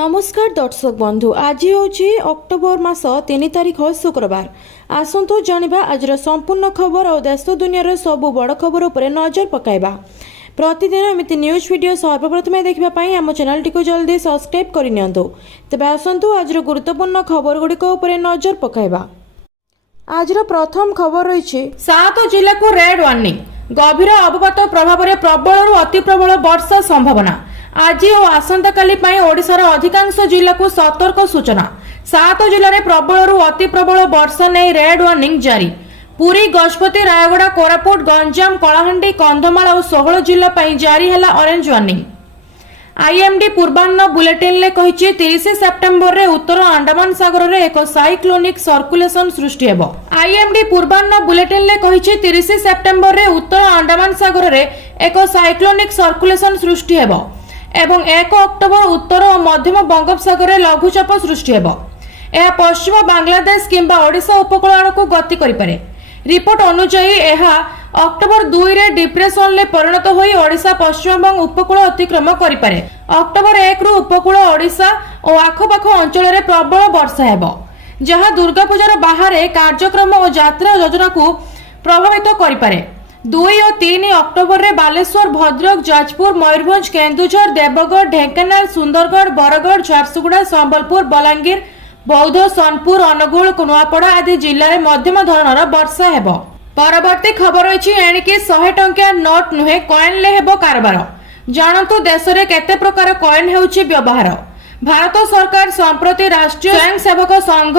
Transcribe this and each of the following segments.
नमस्कार दर्शक बंधु आज हूँ अक्टोबर मास 3 तारिख शुक्रवार। आसतु जानिबा आजर संपूर्ण खबर और देश दुनिया सबु बड़ खबर उपर नजर पकाइबा। प्रतिदिन एमती न्यूज वीडियो सर्वप्रथम देखापी आम चैनल टी जल्दी सब्सक्राइब करनी। तेज आसतु आज गुरुत्वपूर्ण खबर गुड़िक नजर पकाइबा। आजर प्रथम खबर रही 7 जिला को रेड वार्निंग, गभीर अवपात प्रभाव में प्रबल अति प्रबल वर्षा संभावना। आज और आसंता काली ओडिशार अधिकांश जिला को सतर्क सूचना। 7 जिले में प्रबल अति प्रबल वर्षा नहीं रेड वार्निंग जारी। पुरी, गजपति, रायगड़ा, कोरापुट, गंजाम, कलाहांडी, कंधमाल और 16 जिला जारी है ऑरेंज वार्निंग। आईएमडी पूर्वाह्न बुलेटिन ले कहिछि 30 सेप्टेम्बर रे उत्तर अंडमान सागर रे एक साइक्लोनिक सर्कुलेशन सृष्टि हेबो। आईएमडी पूर्वाह्न बुलेटिन ले कहिछि 30 सेप्टेम्बर रे उत्तर अंडमान सागर रे एक साइक्लोनिक सर्कुलेशन सृष्टि हेबो एवं 1 अक्टोबर उत्तर और मध्यम बंगोपसागर रे लघुचाप सृष्टि हेबो। यह पश्चिम बांग्लादेश किंबा ओडिशा उपकूल आड़ को गति करिपारे। रिपोर्ट अनुसार यह अक्टोबर 2 रे डिप्रेशन ले परिणत होई ओडिशा पश्चिमबंग उपकूल अतिक्रम करिपारे। अक्टोबर 1 रु उपकूल ओडिशा और आखपाख अंचल रे प्रबल वर्षा हेबो, जहां दुर्गा पूजार बाहर कार्यक्रम और यात्रा योजना को प्रभावित करिपारे। 2 और 3 अक्टोबर रे बालेश्वर, भद्रक, जाजपुर, मयूरभंज, केन्दुझर, देवगढ़, ढेंकानाल, सुंदरगढ़, बरगढ़, झारसुगुड़ा, संबलपुर, बलांगीर, बौद्ध, सोनपुर, अनुगुल, नुआपड़ा आदि जिले में मध्यम धरणर वर्षा हेबो। परवर्ती खबर रही एणिकी 100 टंकिया नोट नुहे कॉइन ले हेबो कारबार। जानतु देश रे केते प्रकार कॉइन हेउची व्यवहार। भारत सरकार संप्रति राष्ट्रीय स्वयंसेवक संघ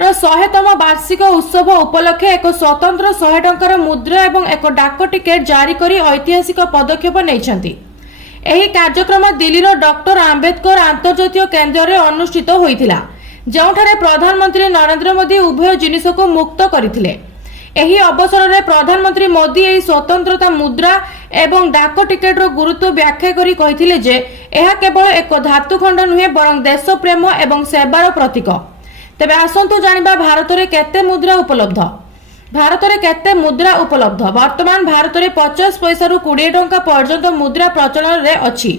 100तम वार्षिक उत्सव उपलक्षे एक स्वतंत्र 100 टंकार मुद्रा एवं एक डाक टिकेट जारी करी ऐतिहासिक पदक्षेप नैछंती। एही कार्यक्रम दिल्लीर डॉक्टर आंबेडकर अंतर्जातीय केंद्र रे अनुष्ठित होइथिला, जोंठारे प्रधानमंत्री नरेंद्र मोदी उभय जिनिस को मुक्त करथिले। एही अवसर में प्रधानमंत्री मोदी एही स्वतंत्रता मुद्रा एवं डाक टिकेट रो गुरुत्व व्याख्या करी कहिथिले जे एहा केवल एक धातुखंड नुहे बरं देश प्रेम एवं सेवार प्रतीक। तेबे आसंतु जानिबा भारत रे केते मुद्रा उपलब्ध। भारत रे केते मुद्रा उपलब्ध। वर्तमान भारत रे 50 पैसा रु 20 टंका पर्यंत मुद्रा प्रचलन रे अछि।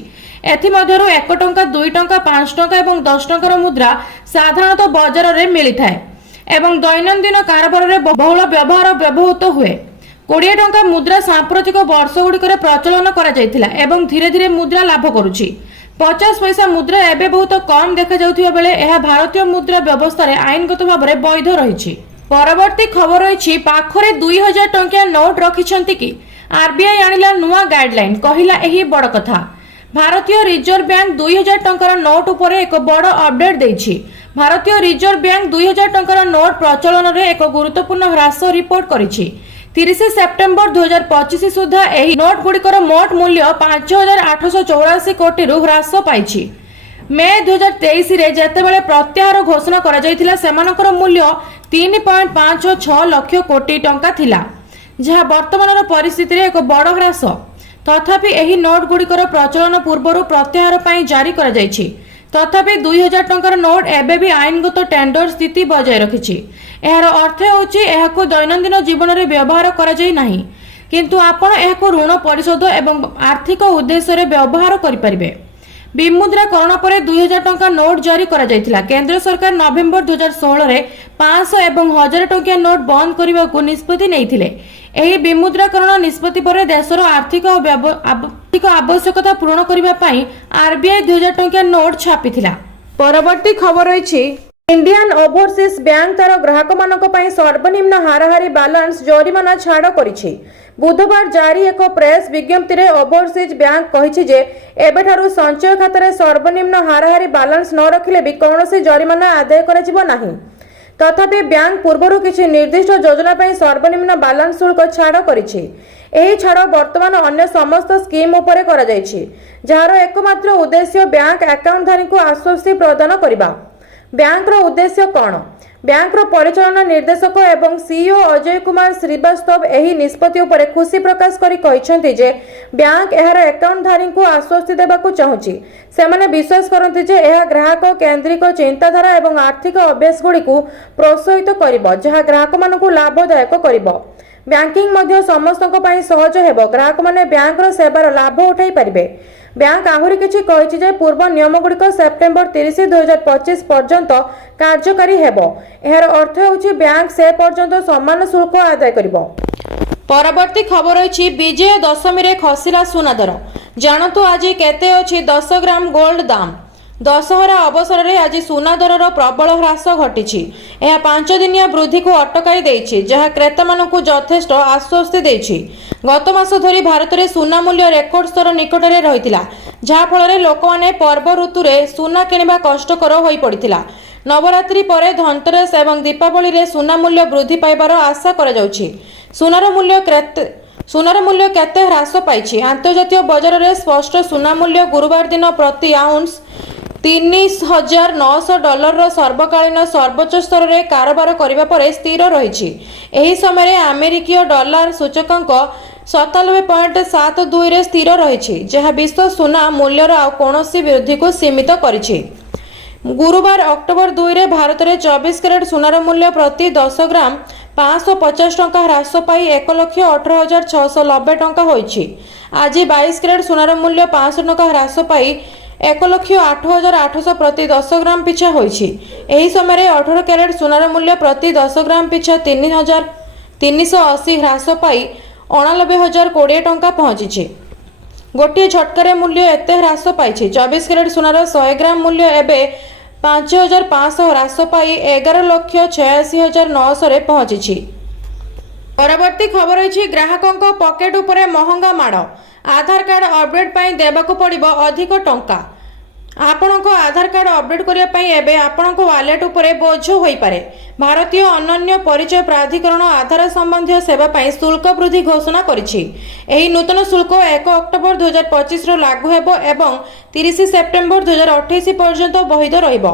एथि मध्यरु 1 टंका, 2 टंका, 5 टंका एवं 10 टंकार मुद्रा साधारणतः बाजार रे मिली थाए एवं दैनंदिन कारबार रे बहुल व्यवहृत हुए। 20 टंका मुद्रा सांप्रतिक वर्ष गुड़िक प्रचलन करा जायतिला एवं धीरे धीरे मुद्रा लाभ करुछि। 50 पैसा मुद्रा एबे बहुत कम देखा जाउथिबा बेले एहा भारतीय मुद्रा व्यवस्था रे आईनगत भाव रे वैध रहिछि। परवर्ती खबर रहिछि पाखरे 2000 टंकिया नोट रखिछंती कि आरबीआई आनिला नुआ गाइडलाइन, कहिला एही बड़ कथा। भारतीय रिजर्व बैंक 2000 टंकार नोट उपर एक बड़ अपडेट देछि। भारतीय रिजर्व बैंक 2000 टंकार नोट प्रचलन रे एक गुरुत्वपूर्ण ह्रास रिपोर्ट करिछि। 30 सेप्टेम्बर 2025 सुधा एही नोट गुड़िकर मोट मूल्य 5884 कोटी रु ह्रास पाइछि। मे 2023 रे जेतेबेले प्रत्याहार घोषणा करा जायतिला सेमानकर मूल्य 3.56 लाख कोटी टंका थिला, जहा वर्तमानर परिस्थिति रे एक बड़ ह्रास। तथापि एही नोट गुड़िकर प्रचलन पूर्व प्रत्याहार पई जारी करा जायछि। तथापि 2000 टंकार नोट एबे भी आईनगत टेंडर स्थिति बजाय रखिछि। एहार अर्थ होछि एहाको दैनंदिन जीवन रे व्यवहार करा जाय नाही, किंतु आपण एहाको ऋण परिशोध एवं आर्थिक उद्देश्य रे व्यवहार करि परिबे। विमुद्राकरण पर 2000 टंका नोट जारी करा जायतिला। केंद्र सरकार नवेम्बर 2016 रे 500 एवं 1000 टंकिया नोट बंद करबा को निष्पत्ति नैथिले। एही विमुद्राकरण निष्पत्ति पर देशर आर्थिक आवश्यकता पूर्ण करबा पई आरबीआई 2000 टंकिया नोट छापिथिला। परवर्ती खबर रही इंडियन ओवरसीज बैंक तार ग्राहक मानक पई सर्वनिम्न हाराहारी बैलेंस जरिमाना छाड़ करिछि। बुधवार जारी एक प्रेस विज्ञप्ति रे ओवरसीज बैंक कहिछि जे एबेठारु संचय खाता रे सर्वनिम्न हाराहारी बैलेंस न रखिले भी कोनोसी जरिमाना आदाय करा जिवो नाही। तथापि बैंक पूर्व किसी निर्दिष्ट योजना पर सर्वनिम्न बैलेंस शुल्क छाड़ करिछि। एही छाड़ वर्तमान अन्य समस्त स्कीम उपरे करा जायछि, जहार एकमात्र उद्देश्य बैंक अकाउंटधारी को आश्वस्ति प्रदान करिबा। बैंक रो उद्देश्य कौन? बैंक रो परिचालन निर्देशक एवं सीईओ अजय कुमार श्रीवास्तव एही निष्पत्ति उपरे खुशी प्रकाश करी कहिसंती जे बैंक एहार अकाउंटधारी को आश्वस्ति देबाकू चाहुछि। सेमाने विश्वास करନ୍ତି जे एहा ग्राहक केंद्रिक चिंताधारा एवं आर्थिक अभ्यास गुडी को प्रोत्साहित करिबो, जहा ग्राहक मानकू लाभदायक करिबो। ବ୍ୟାଙ୍କିଂ ମଧ୍ୟ ସମସ୍ତଙ୍କ ପାଇଁ ସହଜ ହେବ। ଗ୍ରାହକମାନେ ବ୍ୟାଙ୍କର ସେବାର ଲାଭ ଉଠାଇ ପାରିବେ। ବ୍ୟାଙ୍କ ଆହୁରି କିଛି କହିଛି ଯେ ପୂର୍ବ ନିୟମଗୁଡ଼ିକ ସେପ୍ଟେମ୍ବର 30, 2025 ପର୍ଯ୍ୟନ୍ତ କାର୍ଯ୍ୟକାରୀ ହେବ। ଏହାର ଅର୍ଥ ହେଉଛି ବ୍ୟାଙ୍କ ସେ ପର୍ଯ୍ୟନ୍ତ ସମାନ ଶୁଳ୍କ ଆଦାୟ କରିବ। ପରବର୍ତ୍ତୀ ଖବର ରହିଛି ବିଜୟ ଦଶମୀରେ ଖସିଲା ସୁନା ଦର। ଜାଣନ୍ତୁ ଆଜି କେତେ ଅଛି 10 ଗ୍ରାମ ଗୋଲ୍ଡ ଦାମ। ଦଶହରା ଅବସରରେ ଆଜି ସୁନା ଦରର ପ୍ରବଳ ହ୍ରାସ ଘଟିଛି। ଏହା 5 ଦିନିଆ ବୃଦ୍ଧିକୁ ଅଟକାଇ ଦେଇଛି, ଯାହା କ୍ରେତାମାନଙ୍କୁ ଯଥେଷ୍ଟ ଆଶ୍ୱସ୍ତି ଦେଇଛି। ଗତ ମାସ ଧରି ଭାରତରେ ସୁନା ମୂଲ୍ୟ ରେକର୍ଡ ସ୍ତର ନିକଟରେ ରହିଥିଲା, ଯାହାଫଳରେ ଲୋକମାନେ ପର୍ବ ଋତୁରେ ସୁନା କିଣିବା କଷ୍ଟକର ହୋଇପଡ଼ିଥିଲା। ନବରାତ୍ରି ପରେ ଧନତେରସ ଏବଂ ଦୀପାବଳିରେ ସୁନା ମୂଲ୍ୟ ବୃଦ୍ଧି ପାଇବାର ଆଶା କରାଯାଉଛି। ସୁନାର ମୂଲ୍ୟ କେତେ ହ୍ରାସ ପାଇଛି? ଆନ୍ତର୍ଜାତୀୟ ବଜାରରେ ସ୍ପଷ୍ଟ ସୁନା ମୂଲ୍ୟ ଗୁରୁବାର ଦିନ ପ୍ରତି ଆଉନ୍ସ $30,900ର ସର୍ବକାଳୀନ ସର୍ବୋଚ୍ଚ ସ୍ତରରେ କାରବାର କରିବା ପରେ ସ୍ଥିର ରହିଛି। ଏହି ସମୟରେ ଆମେରିକୀୟ ଡଲାର ସୂଚକାଙ୍କ 97.72ରେ ସ୍ଥିର ରହିଛି, ଯାହା ବିଶ୍ୱ ସୁନା ମୂଲ୍ୟର ଆଉ କୌଣସି ବୃଦ୍ଧିକୁ ସୀମିତ କରିଛି। ଗୁରୁବାର ଅକ୍ଟୋବର 2ରେ ଭାରତରେ 24 କ୍ୟାରେଟ୍ ସୁନାର ମୂଲ୍ୟ ପ୍ରତି 10 ଗ୍ରାମ 550 ଟଙ୍କା ହ୍ରାସ ପାଇ 1,18,690 ଟଙ୍କା ହୋଇଛି। ଆଜି 22 କ୍ୟାରେଟ୍ ସୁନାର ମୂଲ୍ୟ 500 ଟଙ୍କା ହ୍ରାସ ପାଇ 1,08,800 ପ୍ରତି 10 ଗ୍ରାମ ପିଛା ହୋଇଛି। ଏହି ସମୟରେ 18 କ୍ୟାରେଟ୍ ସୁନାର ମୂଲ୍ୟ ପ୍ରତି 10 ଗ୍ରାମ ପିଛା 3,380 ହ୍ରାସ ପାଇ 89,020 ଟଙ୍କା ପହଞ୍ଚିଛି। ଗୋଟିଏ ଝଟକାରେ ମୂଲ୍ୟ ଏତେ ହ୍ରାସ ପାଇଛି। 24 କ୍ୟାରେଟ୍ ସୁନାର 100 ଗ୍ରାମ ମୂଲ୍ୟ ଏବେ 5,500 ହ୍ରାସ ପାଇ 11,86,900ରେ ପହଞ୍ଚିଛି। ପରବର୍ତ୍ତୀ ଖବର ରହିଛି ଗ୍ରାହକଙ୍କ ପକେଟ ଉପରେ ମହଙ୍ଗା ମାଡ଼। ଆଧାର କାର୍ଡ ଅପଡେଟ୍ ପାଇଁ ଦେବାକୁ ପଡ଼ିବ ଅଧିକ ଟଙ୍କା। ଆପଣଙ୍କ ଆଧାର କାର୍ଡ ଅପଡେଟ୍ କରିବା ପାଇଁ ଏବେ ଆପଣଙ୍କ ୱାଲେଟ୍ ଉପରେ ବୋଝ ହୋଇପାରେ। ଭାରତୀୟ ଅନନ୍ୟ ପରିଚୟ ପ୍ରାଧିକରଣ ଆଧାର ସମ୍ବନ୍ଧୀୟ ସେବା ପାଇଁ ଶୁଳ୍କ ବୃଦ୍ଧି ଘୋଷଣା କରିଛି। ଏହି ନୂତନ ଶୁଳ୍କ 1 ଅକ୍ଟୋବର 2025ରୁ ଲାଗୁ ହେବ ଏବଂ 30 ସେପ୍ଟେମ୍ବର 2028 ପର୍ଯ୍ୟନ୍ତ ବୈଧ ରହିବ।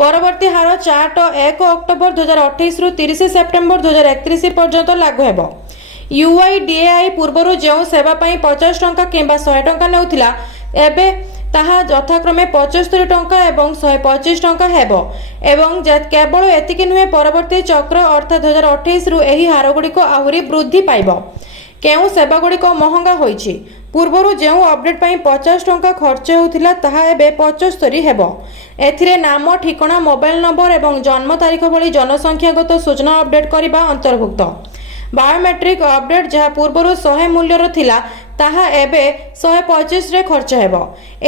ପରବର୍ତ୍ତୀ ହାର ଚାର୍ଟ 1 ଅକ୍ଟୋବର 2028ରୁ 30 ସେପ୍ଟେମ୍ବର 2031 ପର୍ଯ୍ୟନ୍ତ ଲାଗୁ ହେବ। UIDAI ପୂର୍ବରୁ ଯେଉଁ ସେବା ପାଇଁ 50 ଟଙ୍କା କିମ୍ବା 100 ଟଙ୍କା ନେଉଥିଲା, ଏବେ ତାହା ଯଥାକ୍ରମେ 75 ଟଙ୍କା ଏବଂ 125 ଟଙ୍କା ହେବ। ଏବଂ କେବଳ ଏତିକି ନୁହେଁ, ପରବର୍ତ୍ତୀ ଚକ୍ର ଅର୍ଥାତ୍ 2028ରୁ ଏହି ହାରଗୁଡ଼ିକ ଆହୁରି ବୃଦ୍ଧି ପାଇବ। କେଉଁ ସେବାଗୁଡ଼ିକ ମହଙ୍ଗା ହୋଇଛି? ପୂର୍ବରୁ ଯେଉଁ ଅପଡେଟ୍ ପାଇଁ 50 ଟଙ୍କା ଖର୍ଚ୍ଚ ହେଉଥିଲା, ତାହା ଏବେ 75 ହେବ। ଏଥିରେ ନାମ, ଠିକଣା, ମୋବାଇଲ ନମ୍ବର ଏବଂ ଜନ୍ମ ତାରିଖ ଭଳି ଜନସଂଖ୍ୟାଗତ ସୂଚନା ଅପଡେଟ୍ କରିବା ଅନ୍ତର୍ଭୁକ୍ତ। ବାୟୋମେଟ୍ରିକ ଅପଡେଟ୍, ଯାହା ପୂର୍ବରୁ 100 ମୂଲ୍ୟର ଥିଲା, ତାହା ଏବେ 125ରେ ଖର୍ଚ୍ଚ ହେବ।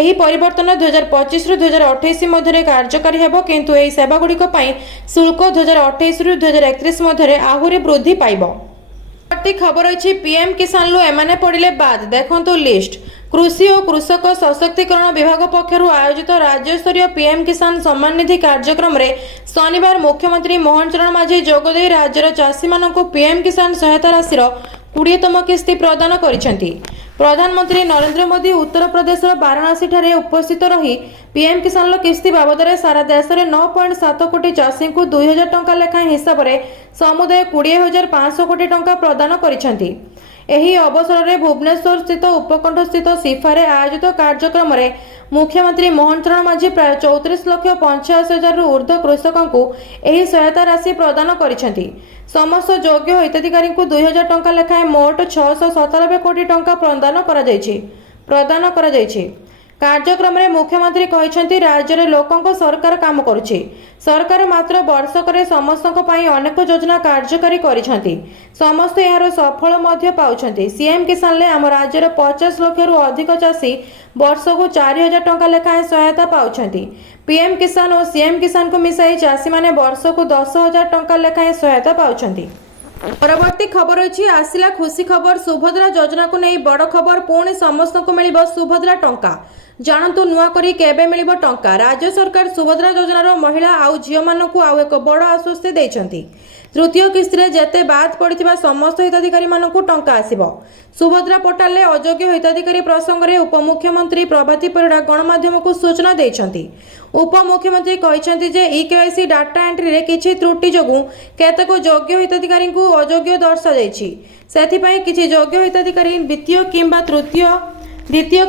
ଏହି ପରିବର୍ତ୍ତନ 2025ରୁ 2028 ମଧ୍ୟରେ କାର୍ଯ୍ୟକାରୀ ହେବ, କିନ୍ତୁ ଏହି ସେବାଗୁଡ଼ିକ ପାଇଁ ଶୁଳ୍କ 2028ରୁ 2031 ମଧ୍ୟରେ ଆହୁରି ବୃଦ୍ଧି ପାଇବ। ପରବର୍ତ୍ତୀ ଖବର ରହିଛି PM କିଷାନରୁ ଏମାନେ ପଡ଼ିଲେ ବାଦ୍। ଦେଖନ୍ତୁ ଲିଷ୍ଟ। କୃଷି ଓ କୃଷକ ସଶକ୍ତିକରଣ ବିଭାଗ ପକ୍ଷରୁ ଆୟୋଜିତ ରାଜ୍ୟସ୍ତରୀୟ PM କିଷାନ ସମ୍ମାନ ନିଧି କାର୍ଯ୍ୟକ୍ରମରେ ଶନିବାର ମୁଖ୍ୟମନ୍ତ୍ରୀ ମୋହନ ଚରଣ ମାଝୀ ଯୋଗଦେଇ ରାଜ୍ୟର ଚାଷୀମାନଙ୍କୁ PM କିଷାନ ସହାୟତା ରାଶିର 20ତମ କିସ୍ତି ପ୍ରଦାନ କରିଛନ୍ତି। ପ୍ରଧାନମନ୍ତ୍ରୀ ନରେନ୍ଦ୍ର ମୋଦି ଉତ୍ତରପ୍ରଦେଶର ବାରାଣସୀଠାରେ ଉପସ୍ଥିତ ରହି PM କିଷାନର କିସ୍ତି ବାବଦରେ ସାରା ଦେଶରେ 9.7 କୋଟି ଚାଷୀଙ୍କୁ 2,000 ଟଙ୍କା ଲେଖାଏଁ ହିସାବରେ ସମୁଦାୟ 20,500 କୋଟି ଟଙ୍କା ପ୍ରଦାନ କରିଛନ୍ତି। ଏହି ଅବସରରେ ଭୁବନେଶ୍ୱର ସ୍ଥିତ ଉପକଣ୍ଠ ସ୍ଥିତ ସିଫାରେ ଆୟୋଜିତ କାର୍ଯ୍ୟକ୍ରମରେ ମୁଖ୍ୟମନ୍ତ୍ରୀ ମୋହନ ଚରଣ ମାଝୀ ପ୍ରାୟ 34,85,000ରୁ ଉର୍ଦ୍ଧ୍ୱ କୃଷକଙ୍କୁ ଏହି ସହାୟତା ରାଶି ପ୍ରଦାନ କରିଛନ୍ତି। ସମସ୍ତ ଯୋଗ୍ୟ ହିତାଧିକାରୀଙ୍କୁ 2,000 ଟଙ୍କା ଲେଖାଏଁ ମୋଟ 697 କୋଟି ଟଙ୍କା ପ୍ରଦାନ କରାଯାଇଛି। କାର୍ଯ୍ୟକ୍ରମରେ ମୁଖ୍ୟମନ୍ତ୍ରୀ କହିଛନ୍ତି, ରାଜ୍ୟରେ ଲୋକଙ୍କ ସରକାର କାମ କରୁଛି। ସରକାର ମାତ୍ର ବର୍ଷକରେ ସମସ୍ତଙ୍କ ପାଇଁ ଅନେକ ଯୋଜନା କାର୍ଯ୍ୟକାରୀ କରିଛନ୍ତି। ସମସ୍ତେ ଏହାର ସଫଳ ମଧ୍ୟ ପାଉଛନ୍ତି। CM କିଷାନରେ ଆମ ରାଜ୍ୟର 50 ଲକ୍ଷରୁ ଅଧିକ ଚାଷୀ ବର୍ଷକୁ 4,000 ଟଙ୍କା ଲେଖାଏଁ ସହାୟତା ପାଉଛନ୍ତି। PM କିଷାନ ଓ CM କିଷାନକୁ ମିଶାଇ ଚାଷୀମାନେ ବର୍ଷକୁ 10,000 ଟଙ୍କା ଲେଖାଏଁ ସହାୟତା ପାଉଛନ୍ତି। ପରବର୍ତ୍ତୀ ଖବର ରହିଛି ଆସିଲା ଖୁସି ଖବର। ସୁଭଦ୍ରା ଯୋଜନାକୁ ନେଇ ବଡ଼ ଖବର। ପୁଣି ସମସ୍ତଙ୍କୁ ମିଳିବ ସୁଭଦ୍ରା ଟଙ୍କା। ଜାଣନ୍ତୁ ନୂଆ କରି କେବେ ମିଳିବ ଟଙ୍କା। ରାଜ୍ୟ ସରକାର ସୁଭଦ୍ରା ଯୋଜନାର ମହିଳା ଆଉ ଝିଅମାନଙ୍କୁ ଆଉ ଏକ ବଡ଼ ଆଶ୍ୱସ୍ତି ଦେଇଛନ୍ତି। ତୃତୀୟ କିସ୍ତିରେ ଯେତେ ବାଦ୍ ପଡ଼ିଥିବା ସମସ୍ତ ହିତାଧିକାରୀମାନଙ୍କୁ ଟଙ୍କା ଆସିବ। ସୁଭଦ୍ରା ପୋର୍ଟାଲରେ ଅଯୋଗ୍ୟ ହିତାଧିକାରୀ ପ୍ରସଙ୍ଗରେ ଉପମୁଖ୍ୟମନ୍ତ୍ରୀ ପ୍ରଭାତୀ ପରିଡ଼ା ଗଣମାଧ୍ୟମକୁ ସୂଚନା ଦେଇଛନ୍ତି। ଉପମୁଖ୍ୟମନ୍ତ୍ରୀ କହିଛନ୍ତି ଯେ EKYC ଡାଟା ଏଣ୍ଟ୍ରିରେ କିଛି ତ୍ରୁଟି ଯୋଗୁଁ କେତେକ ଯୋଗ୍ୟ ହିତାଧିକାରୀଙ୍କୁ ଅଯୋଗ୍ୟ ଦର୍ଶାଯାଇଛି। ସେଥିପାଇଁ କିଛି ଯୋଗ୍ୟ ହିତାଧିକାରୀ ଦ୍ୱିତୀୟ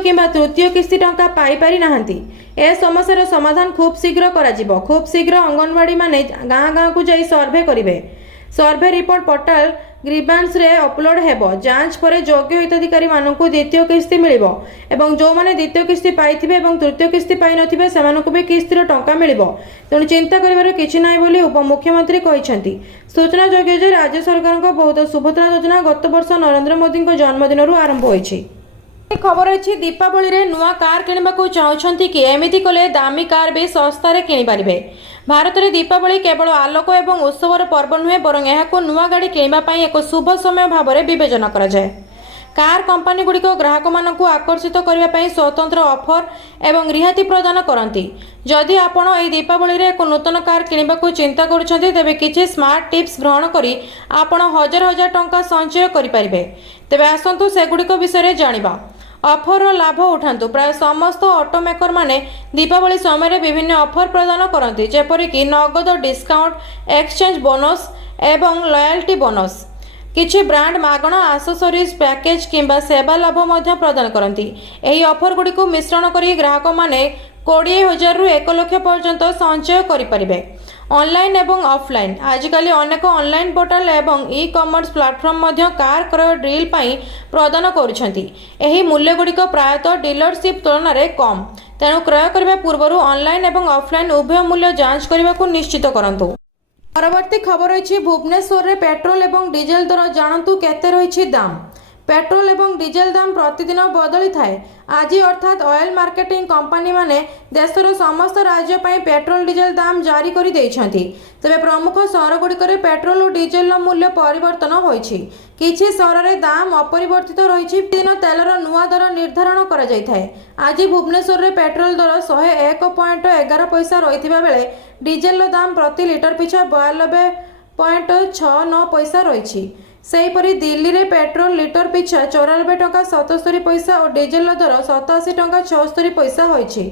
କିମ୍ବା ତୃତୀୟ କିସ୍ତି ଟଙ୍କା ପାଇପାରି ନାହାନ୍ତି। ଏ ସମସ୍ୟାର ସମାଧାନ ଖୁବ୍ ଶୀଘ୍ର କରାଯିବ। ଖୁବ୍ ଶୀଘ୍ର ଅଙ୍ଗନବାଡ଼ିମାନେ ଗାଁ ଗାଁକୁ ଯାଇ ସର୍ଭେ କରିବେ। ସର୍ଭେ ରିପୋର୍ଟ ପୋର୍ଟାଲ ଗ୍ରିଭାନ୍ସ ରେ ଅପଲୋଡ ହେବ। ଯାଞ୍ଚ ପରେ ଯୋଗ୍ୟ ହିତାଧିକାରୀ ମାନଙ୍କୁ ଦ୍वितीय କିସ୍ତି ମିଳିବ ଏବଂ ଯେଉଁମାନେ ଦ୍वितीय କିସ୍ତି ପାଇଥିବେ ଏବଂ ତୃତୀୟ କିସ୍ତି ପାଇନଥିବେ ସେମାନଙ୍କୁ ବି କିସ୍ତିର ଟଙ୍କା ମିଳିବ। ତେଣୁ ଚିନ୍ତା କରିବାର କିଛି ନାହିଁ ବୋଲି ଉପମୁଖ୍ୟମନ୍ତ୍ରୀ କହିଛନ୍ତି। ସୂଚନାଯୋଗ୍ୟ ଯେ ରାଜ୍ୟ ସରକାରଙ୍କ ବହୁତ ସୁଭଦ୍ରା ଯୋଜନା ଗତ ବର୍ଷ ନରେନ୍ଦ୍ର ମୋଦିଙ୍କ ଜନ୍ମଦିନରୁ ଆରମ୍ଭ ହୋଇଛି। ଖବର ଅଛି ଦୀପାବଳିରେ ନୂଆ କାର କିଣିବାକୁ ଚାହୁଁଛନ୍ତି କି? ଏମିତି କଲେ ଦାମୀ କାର ବି ଶସ୍ତାରେ କିଣିପାରିବେ। ଭାରତରେ ଦୀପାବଳି କେବଳ ଆଲୋକ ଏବଂ ଉତ୍ସବର ପର୍ବ ନୁହେଁ, ବରଂ ଏହାକୁ ନୂଆ ଗାଡ଼ି କିଣିବା ପାଇଁ ଏକ ଶୁଭ ସମୟ ଭାବରେ ବିବେଚନା କରାଯାଏ। କାର କମ୍ପାନୀଗୁଡ଼ିକ ଗ୍ରାହକମାନଙ୍କୁ ଆକର୍ଷିତ କରିବା ପାଇଁ ସ୍ୱତନ୍ତ୍ର ଅଫର ଏବଂ ରିହାତି ପ୍ରଦାନ କରନ୍ତି। ଯଦି ଆପଣ ଏହି ଦୀପାବଳିରେ ଏକ ନୂତନ କାର କିଣିବାକୁ ଚିନ୍ତା କରୁଛନ୍ତି, ତେବେ କିଛି ସ୍ମାର୍ଟ ଟିପ୍ସ ଗ୍ରହଣ କରି ଆପଣ ହଜାର ହଜାର ଟଙ୍କା ସଞ୍ଚୟ କରିପାରିବେ। ତେବେ ଆସନ୍ତୁ ସେଗୁଡ଼ିକ ବିଷୟରେ ଜାଣିବା। ଅଫରର ଲାଭ ଉଠାନ୍ତୁ। ପ୍ରାୟ ସମସ୍ତ ଅଟୋମେକର ମାନେ ଦୀପାବଳି ସମୟରେ ବିଭିନ୍ନ ଅଫର ପ୍ରଦାନ କରନ୍ତି, ଯେପରିକି ନଗଦ ଡିସ୍କାଉଣ୍ଟ, ଏକ୍ସଚେଞ୍ଜ ବୋନସ ଏବଂ ଲୟାଲ୍ଟି ବୋନସ। କିଛି ବ୍ରାଣ୍ଡ ମାଗଣା ଆସେସରିଜ୍ ପ୍ୟାକେଜ କିମ୍ବା ସେବା ଲାଭ ମଧ୍ୟ ପ୍ରଦାନ କରନ୍ତି। ଏହି ଅଫରଗୁଡ଼ିକୁ ମିଶ୍ରଣ କରି ଗ୍ରାହକମାନେ 20,000ରୁ 1 ଲକ୍ଷ ପର୍ଯ୍ୟନ୍ତ ସଞ୍ଚୟ କରିପାରିବେ। ଅନଲାଇନ୍ ଏବଂ ଅଫଲାଇନ୍। ଆଜିକାଲି ଅନେକ ଅନଲାଇନ୍ ପୋର୍ଟାଲ ଏବଂ ଇ-କମର୍ସ ପ୍ଲାଟଫର୍ମ ମଧ୍ୟ କାର କ୍ରୟ ଡିଲ୍ ପାଇଁ ପ୍ରଦାନ କରୁଛନ୍ତି। ଏହି ମୂଲ୍ୟଗୁଡ଼ିକ ପ୍ରାୟତଃ ଡିଲରସିପ୍ ତୁଳନାରେ କମ୍। ତେଣୁ କ୍ରୟ କରିବା ପୂର୍ବରୁ ଅନଲାଇନ୍ ଏବଂ ଅଫଲାଇନ୍ ଉଭୟ ମୂଲ୍ୟ ଯାଞ୍ଚ କରିବାକୁ ନିଶ୍ଚିତ କରନ୍ତୁ। ପରବର୍ତ୍ତୀ ଖବର ରହିଛି ଭୁବନେଶ୍ୱରରେ ପେଟ୍ରୋଲ ଏବଂ ଡିଜେଲ ଦର ଜାଣନ୍ତୁ କେତେ ରହିଛି ଦାମ। ପେଟ୍ରୋଲ ଏବଂ ଡିଜେଲ ଦାମ ପ୍ରତିଦିନ ବଦଳିଥାଏ। ଆଜି ଅର୍ଥାତ୍ ଅଏଲ ମାର୍କେଟିଂ କମ୍ପାନୀମାନେ ଦେଶର ସମସ୍ତ ରାଜ୍ୟ ପାଇଁ ପେଟ୍ରୋଲ ଡିଜେଲ ଦାମ ଜାରି କରିଦେଇଛନ୍ତି। ତେବେ ପ୍ରମୁଖ ସହରଗୁଡ଼ିକରେ ପେଟ୍ରୋଲ ଓ ଡିଜେଲର ମୂଲ୍ୟ ପରିବର୍ତ୍ତନ ହୋଇଛି। କିଛି ସହରରେ ଦାମ ଅପରିବର୍ତ୍ତିତ ରହିଛି। ପ୍ରତିଦିନ ତେଲର ନୂଆ ଦର ନିର୍ଦ୍ଧାରଣ କରାଯାଇଥାଏ। ଆଜି ଭୁବନେଶ୍ୱରରେ ପେଟ୍ରୋଲ ଦର 101.11 ରହିଥିବା ବେଳେ ଡିଜେଲର ଦାମ ପ୍ରତି ଲିଟର ପିଛା 92.69 ରହିଛି। ସେହିପରି ଦିଲ୍ଲୀରେ ପେଟ୍ରୋଲ ଲିଟର ପିଛା 94.77 ଓ ଡିଜେଲର ଦର 87.76 ହୋଇଛି।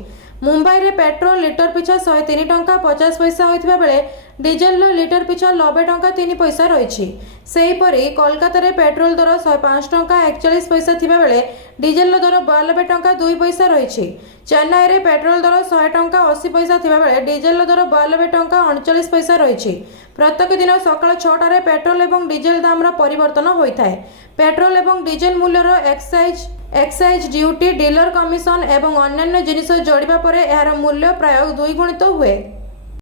ମୁମ୍ବାଇରେ ପେଟ୍ରୋଲ ଲିଟର ପିଛା 103.50 ହୋଇଥିବା ବେଳେ ଡିଜେଲର ଲିଟର ପିଛା 90.03 ରହିଛି। ସେହିପରି କୋଲକାତାରେ ପେଟ୍ରୋଲ ଦର 105.41 ଥିବା ବେଳେ ଡିଜେଲର ଦର 92.02 ରହିଛି। ଚେନ୍ନାଇରେ ପେଟ୍ରୋଲ ଦର 100.80 ଥିବା ବେଳେ ଡିଜେଲର ଦର 92.39 ରହିଛି। ପ୍ରତ୍ୟେକ ଦିନ ସକାଳ 6ଟାରେ ପେଟ୍ରୋଲ ଏବଂ ଡିଜେଲ ଦାମର ପରିବର୍ତ୍ତନ ହୋଇଥାଏ। ପେଟ୍ରୋଲ ଏବଂ ଡିଜେଲ ମୂଲ୍ୟର ଏକ୍ସାଇଜ ଡ୍ୟୁଟି, ଡିଲର କମିଶନ ଏବଂ ଅନ୍ୟାନ୍ୟ ଜିନିଷ ଯୋଡ଼ିବା ପରେ ଏହାର ମୂଲ୍ୟ ପ୍ରାୟ 2 ଗୁଣିତ ହୁଏ।